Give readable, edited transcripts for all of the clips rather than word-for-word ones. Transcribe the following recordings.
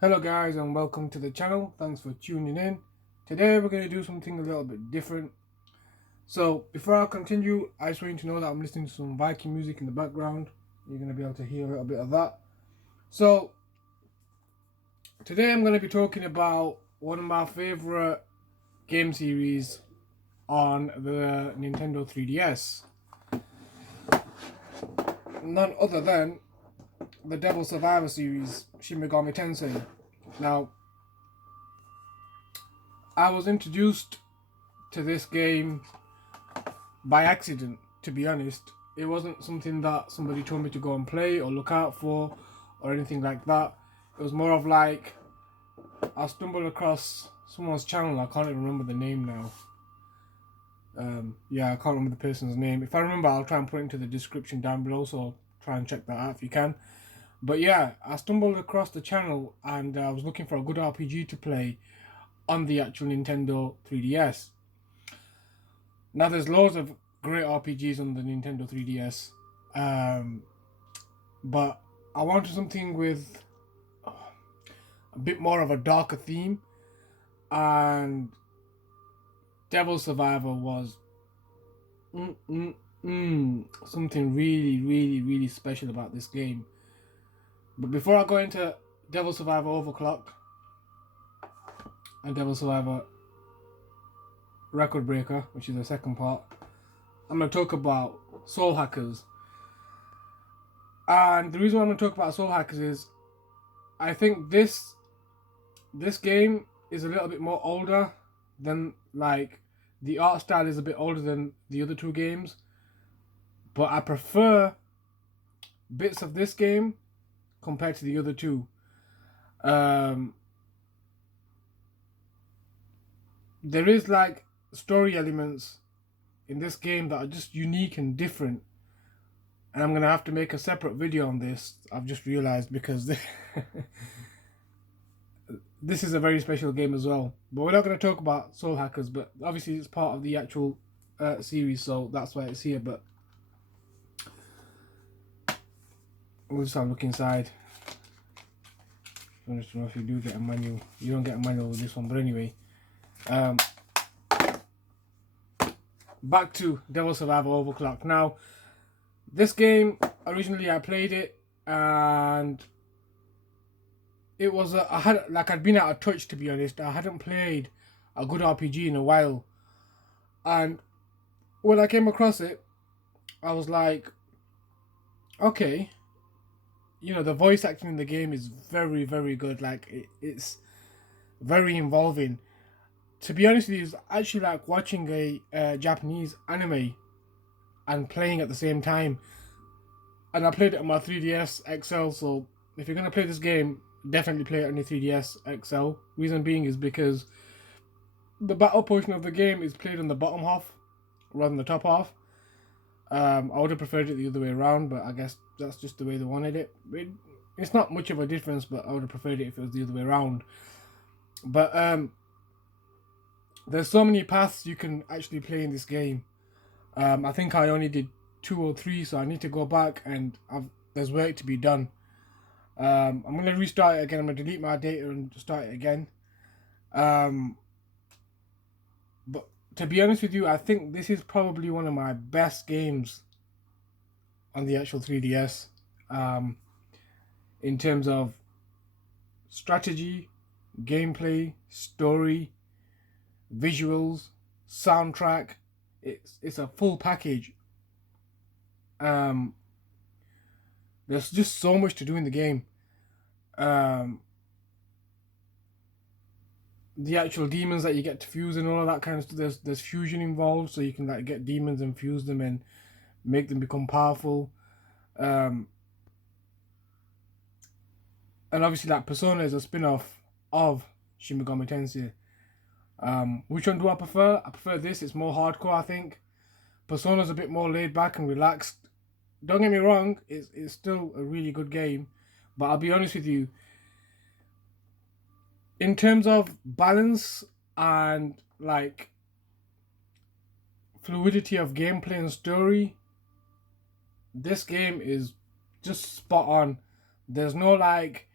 Hello guys and welcome to the channel. Thanks for tuning in. Today we're going to do something a little bit different. So before I continue, I just want you to know that I'm listening to some Viking music in the background. You're going to be able to hear a little bit of that. So today I'm going to be talking about one of my favorite game series on the Nintendo 3DS. None other than the Devil Survivor series, Shin Megami Tensei. Now, I was introduced to this game by accident, to be honest. It wasn't something that somebody told me to go and play or look out for or anything like that. It was more of like I stumbled across someone's channel. I can't even remember the name now. I can't remember the person's name. If I remember, I'll try and put it into the description down below, so try and check that out if you can. But yeah, I stumbled across the channel and I was looking for a good RPG to play on the actual Nintendo 3DS. Now there's loads of great RPGs on the Nintendo 3DS, but I wanted something with a bit more of a darker theme, and Devil Survivor was something really special about this game. But before I go into Devil Survivor Overclock and Devil Survivor Record Breaker, which is the second part, I'm going to talk about Soul Hackers. And the reason why I'm going to talk about Soul Hackers is I think this game is a little bit more older than, like, the art style is a bit older than the other two games, but I prefer bits of this game compared to the other two. There is like story elements in this game that are just unique and different, and I'm gonna have to make a separate video on this. I've just realized, because this is a very special game as well. But we're not going to talk about Soul Hackers, but obviously it's part of the actual series, so that's why it's here. But we'll just have a look inside. I don't know if you do get a manual. You don't get a manual with this one, but anyway. Back to Devil Survivor Overclock. Now, this game, originally I played it, and it was I'd been out of touch, to be honest. I hadn't played a good RPG in a while, and when I came across it, I was like, okay, the voice acting in the game is very good. Like it's very involving. To be honest with you, it's actually like watching a Japanese anime and playing at the same time. And I played it on my 3DS XL, so if you're gonna play this game, definitely play it on your 3DS XL. Reason being is because the battle portion of the game is played on the bottom half rather than the top half. I would have preferred it the other way around, but I guess that's just the way they wanted it. It's not much of a difference, but I would have preferred it if it was the other way around. But there's so many paths you can actually play in this game. I think I only did 2 or 3, so I need to go back and there's work to be done. I'm going to restart it again. I'm going to delete my data and start it again. But to be honest with you, I think this is probably one of my best games on the actual 3DS. In terms of strategy, gameplay, story, visuals, soundtrack. It's a full package. There's just so much to do in the game. The actual demons that you get to fuse and all of that kind of stuff. There's fusion involved, so you can like get demons and fuse them and make them become powerful. And obviously, like, Persona is a spin-off of Shin Megami Tensei. Which one do I prefer? I prefer this. It's more hardcore, I think. Persona's a bit more laid back and relaxed. Don't get me wrong, it's still a really good game, but I'll be honest with you, in terms of balance and like fluidity of gameplay and story, this game is just spot on. There's no like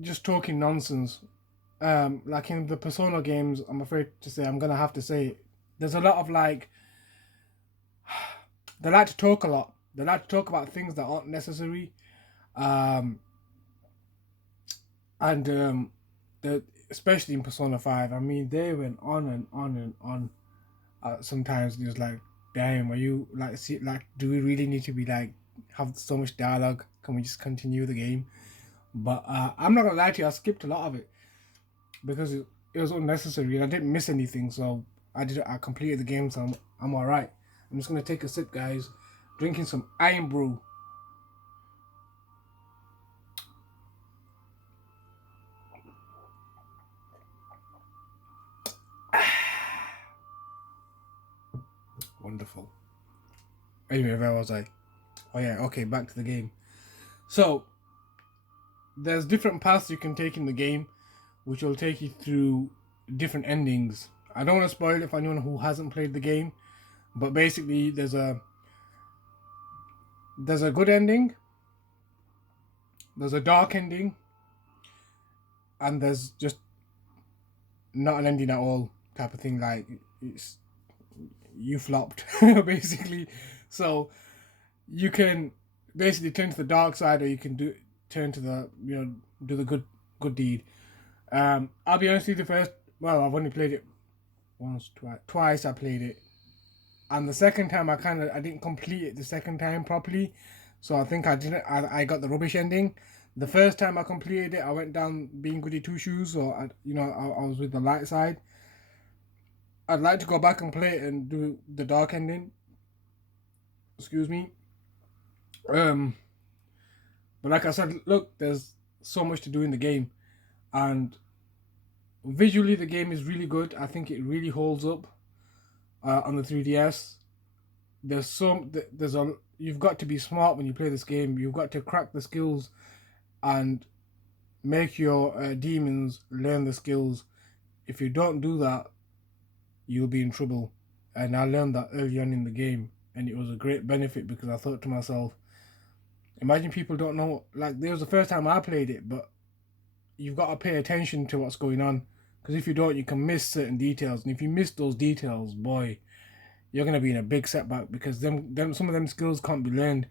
just talking nonsense. Like in the Persona games, I'm afraid to say, I'm gonna have to say, there's a lot of like, they like to talk a lot. They like to talk about things that aren't necessary. Um, and the especially in Persona 5, I mean, they went on and on and on. Sometimes it's like, damn, are you like, see, like, do we really need to be like have so much dialogue? Can we just continue the game? But I'm not gonna lie to you, I skipped a lot of it because it was unnecessary and I didn't miss anything. So I completed the game, so I'm all right. I'm just gonna take a sip, guys. Drinking some iron brew. Wonderful. Anyway, where was I? Oh yeah, okay, back to the game. So there's different paths you can take in the game, which will take you through different endings. I don't want to spoil it for anyone who hasn't played the game, but basically there's a good ending, there's a dark ending, and there's just not an ending at all type of thing. Like it's you flopped basically. So you can basically turn to the dark side, or you can turn to the do the good deed. I'll be honest with you. I've only played it once, twice. I played it, and the second time I didn't complete it the second time properly, so I think I got the rubbish ending. The first time I completed it, I went down being goody two shoes, so I was with the light side. I'd like to go back and play it and do the dark ending. Excuse me. Um, but like I said, look, there's so much to do in the game, and visually the game is really good. I think it really holds up on the 3DS. There's a you've got to be smart when you play this game. You've got to crack the skills and make your demons learn the skills. If you don't do that, you'll be in trouble. And I learned that early on in the game, and it was a great benefit because I thought to myself, imagine people don't know. Like, it was the first time I played it, but you've got to pay attention to what's going on, because if you don't, you can miss certain details, and if you miss those details, boy, you're gonna be in a big setback because some of them skills can't be learned.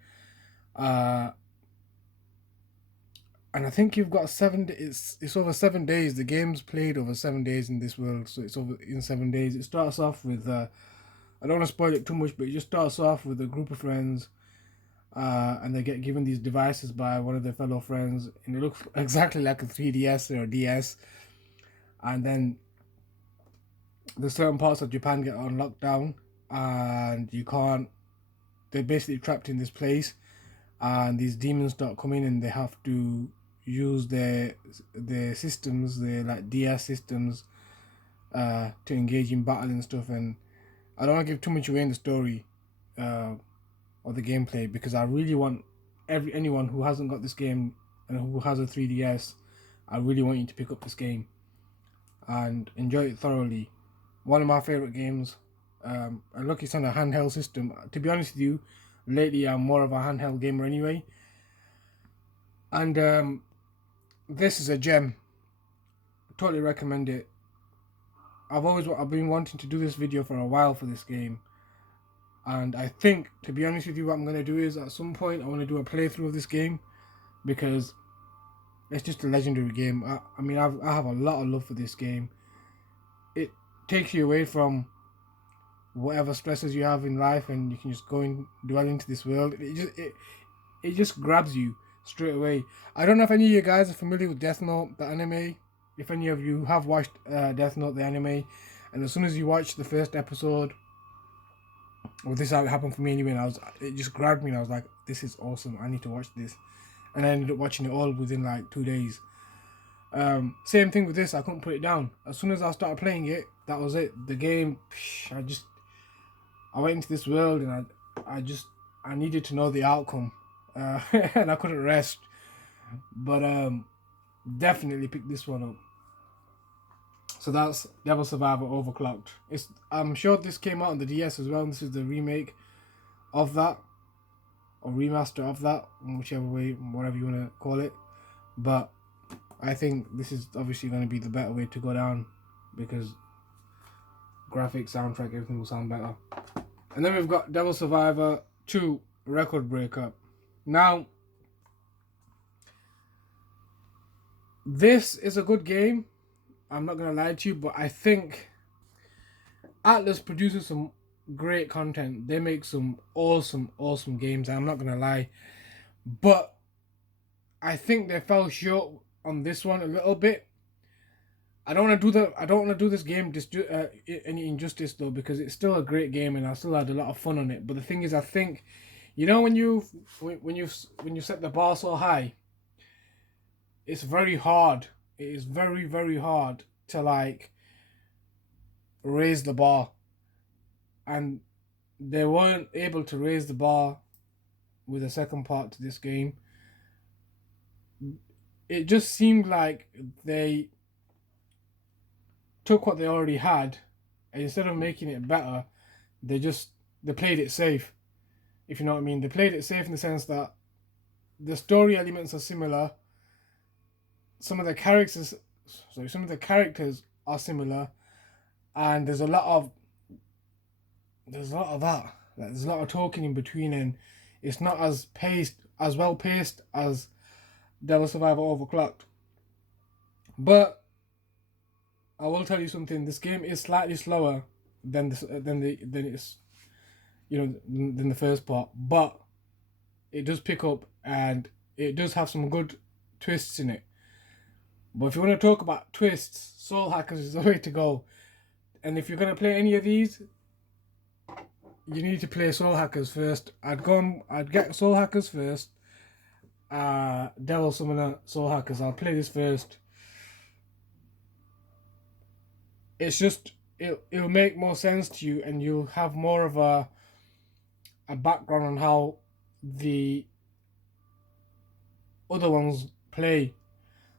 And I think you've got it's over 7 days. The game's played over 7 days in this world, so it's over in 7 days. It starts off with I don't want to spoil it too much, but it just starts off with a group of friends, and they get given these devices by one of their fellow friends, and it looks exactly like a 3DS or a DS. And then the certain parts of Japan get on lockdown, and you can't. They're basically trapped in this place, and these demons start coming, and they have to use their systems, their like DS systems, to engage in battle and stuff. And I don't want to give too much away in the story or the gameplay, because I really want anyone who hasn't got this game and who has a 3DS, I really want you to pick up this game and enjoy it thoroughly. One of my favorite games. And look, it's on a handheld system. To be honest with you, lately I'm more of a handheld gamer anyway. And this is a gem. Totally recommend it. I've been wanting to do this video for a while for this game, and I think, to be honest with you, what I'm gonna do is at some point I want to do a playthrough of this game, because it's just a legendary game. I mean, I have a lot of love for this game. It takes you away from whatever stresses you have in life, and you can just go and dwell into this world. It just grabs you straight away. I don't know if any of you guys are familiar with Death Note, the anime. If any of you have watched Death Note, the anime, and as soon as you watch the first episode, well, this happened for me anyway, and it just grabbed me, and I was like, this is awesome, I need to watch this. And I ended up watching it all within like 2 days. Same thing with this, I couldn't put it down. As soon as I started playing it, that was it. The game, I went into this world, and I needed to know the outcome, and I couldn't rest. But definitely pick this one up. So that's Devil Survivor Overclocked. I'm sure this came out on the DS as well, and this is the remake of that, or remaster of that, whichever way, whatever you want to call it. But I think this is obviously going to be the better way to go down, because graphics, soundtrack, everything will sound better. And then we've got Devil Survivor 2 Record Breaker. Now, this is a good game. I'm not going to lie to you, but I think Atlas produces some great content. They make some awesome games. I'm not going to lie. But I think they fell short on this one a little bit. I don't want to do this game any injustice though, because it's still a great game and I still had a lot of fun on it. But the thing is, I think, you know, when you set the bar so high, it's very hard. It is very hard to like raise the bar, and they weren't able to raise the bar with the second part to this game. It just seemed like they took what they already had, and instead of making it better, they played it safe, if you know what I mean. They played it safe in the sense that the story elements are similar. Some of the characters are similar, and there's a lot of that. There's a lot of talking in between, and it's not as well paced as Devil Survivor Overclocked. But I will tell you something. This game is slightly slower than the first part, but it does pick up and it does have some good twists in it. But if you want to talk about twists, Soul Hackers is the way to go. And if you're gonna play any of these, you need to play Soul Hackers first. I'd get Soul Hackers first. Devil Summoner, Soul Hackers. I'll play this first. It's just it'll make more sense to you, and you'll have more of a background on how the other ones play.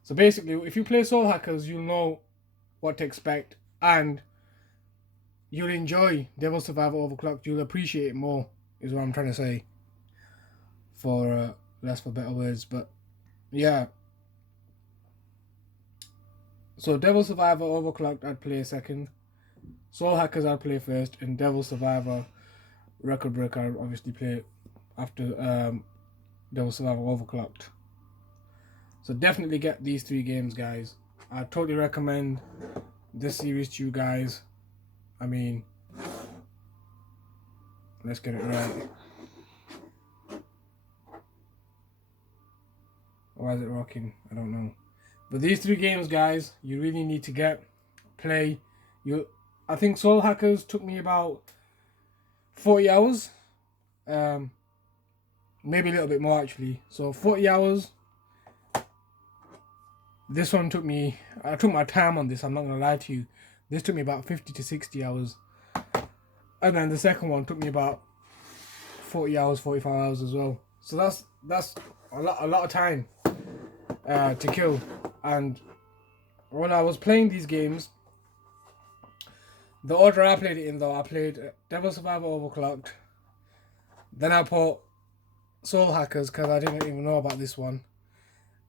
So basically, if you play Soul Hackers, you'll know what to expect, and you'll enjoy Devil Survivor Overclocked. You'll appreciate it more, is what I'm trying to say. For less for better words, but yeah. So Devil Survivor Overclocked I'd play second, Soul Hackers I'd play first, and Devil Survivor Record Breaker I'd obviously play after Devil Survivor Overclocked. So definitely get these 3 games, guys. I totally recommend this series to you guys. I mean, let's get it right. Why is it rocking? I don't know. But these 3 games, guys, you really need to play. I think Soul Hackers took me about 40 hours. Maybe a little bit more actually. So 40 hours. This one I took my time on this, I'm not going to lie to you. This took me about 50 to 60 hours. And then the second one took me about 40 hours, 45 hours as well. So that's a lot of time to kill. And when I was playing these games, the order I played it in though, I played Devil Survivor Overclocked. Then I put Soul Hackers because I didn't even know about this one.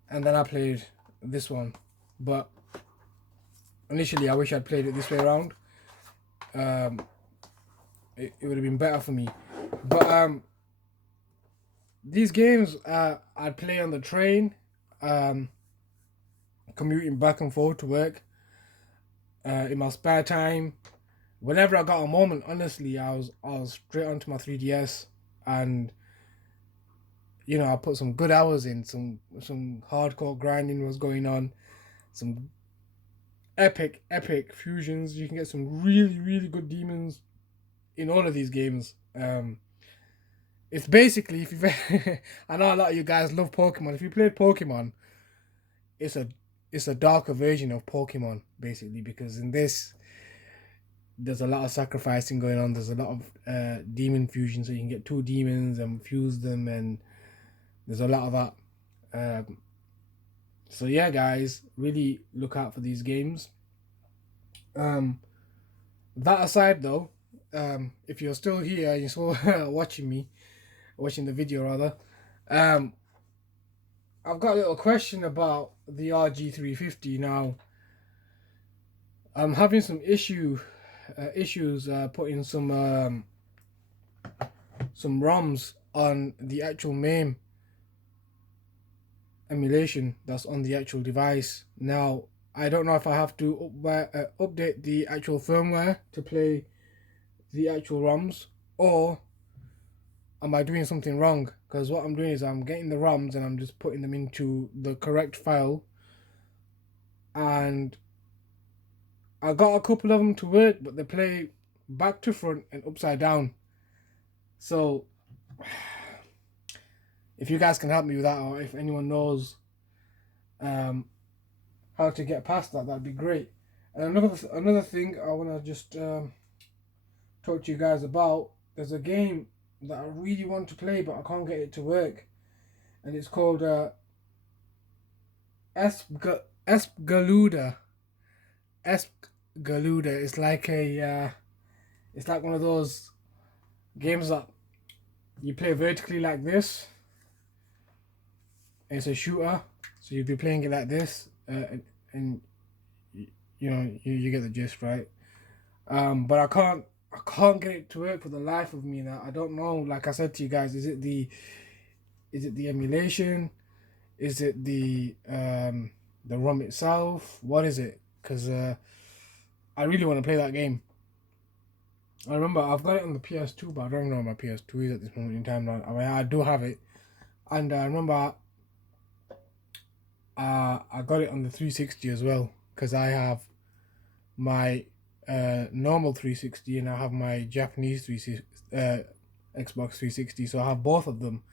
And then I played this one. But initially I wish I'd played it this way around. It would have been better for me. But these games I'd play on the train, commuting back and forth to work, in my spare time. Whenever I got a moment, honestly, I was straight onto my 3DS, and you know, I put some good hours in, some hardcore grinding was going on, some epic fusions. You can get some really good demons in all of these games. It's basically, if you've I know a lot of you guys love Pokemon. If you played Pokemon, it's a darker version of Pokemon, basically, because in this there's a lot of sacrificing going on. There's a lot of demon fusion, so you can get 2 demons and fuse them, and there's a lot of that. So yeah, guys, really look out for these games. That aside though, if you're still here, you're still watching the video rather, I've got a little question about the RG350 now. I'm having some issues putting some ROMs on the actual MAME emulation that's on the actual device. Now, I don't know if I have to update the actual firmware to play the actual ROMs, or am I doing something wrong? Because what I'm doing is I'm getting the ROMs and I'm just putting them into the correct file, and I got a couple of them to work, but they play back to front and upside down. So if you guys can help me with that, or if anyone knows how to get past that, that'd be great. And another thing I want to just talk to you guys about. There's a game that I really want to play, but I can't get it to work, and it's called Espgaluda. Espgaluda. It's like it's like one of those games that you play vertically like this. It's a shooter, so you'd be playing it like this, and you know you get the gist, right? But I can't get it to work for the life of me now. I don't know. Like I said to you guys, is it the emulation? Is it the ROM itself? What is it? Because I really want to play that game. I remember I've got it on the PS2, but I don't know where my PS2 is at this moment in time. I mean, I do have it, and I remember I got it on the 360 as well, because I have my normal 360 and I have my Japanese Xbox 360, so I have both of them.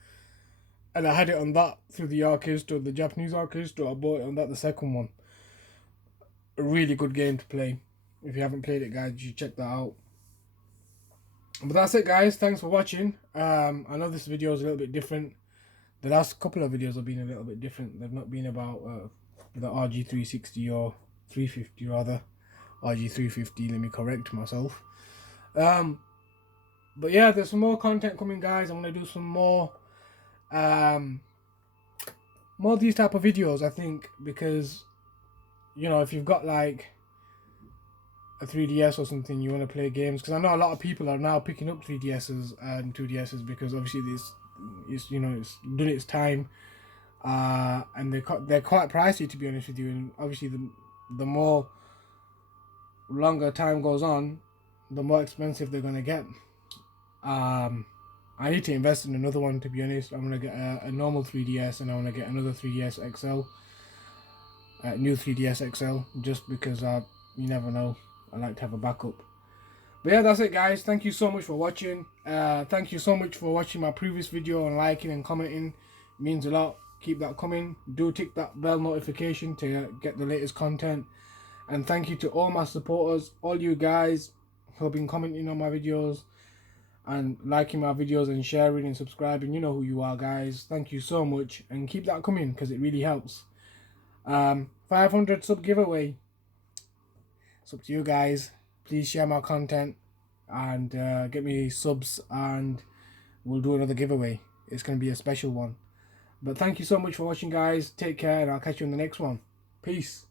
And I had it on that through the arcade store, the Japanese arcade store. I bought it on that, the second one. A really good game to play. If you haven't played it, guys, you should check that out. But that's it, guys. Thanks for watching. I know this video is a little bit different. The last couple of videos have been a little bit different. They've not been about the RG360 or 350 rather. RG350, let me correct myself. But yeah, there's some more content coming, guys. I'm going to do some more these type of videos, I think, because, you know, if you've got like a 3DS or something, you want to play games, because I know a lot of people are now picking up 3DSs and 2DSs, because obviously this is, you know, it's done its time, and they're quite pricey, to be honest with you. And obviously the more longer time goes on, the more expensive they're gonna get. I need to invest in another one, to be honest. I'm gonna get a normal 3DS, and I want to get another 3DS XL, new 3DS XL, just because you never know. I like to have a backup. But yeah, that's it, guys. Thank you so much for watching. Thank you so much for watching my previous video and liking and commenting. It means a lot. Keep that coming. Do tick that bell notification to get the latest content. And thank you to all my supporters, all you guys who have been commenting on my videos and liking my videos and sharing and subscribing. You know who you are, guys. Thank you so much, and keep that coming, because it really helps. 500 sub giveaway. It's up to you guys. Please share my content and get me subs, and we'll do another giveaway. It's going to be a special one. But thank you so much for watching, guys. Take care, and I'll catch you in the next one. Peace.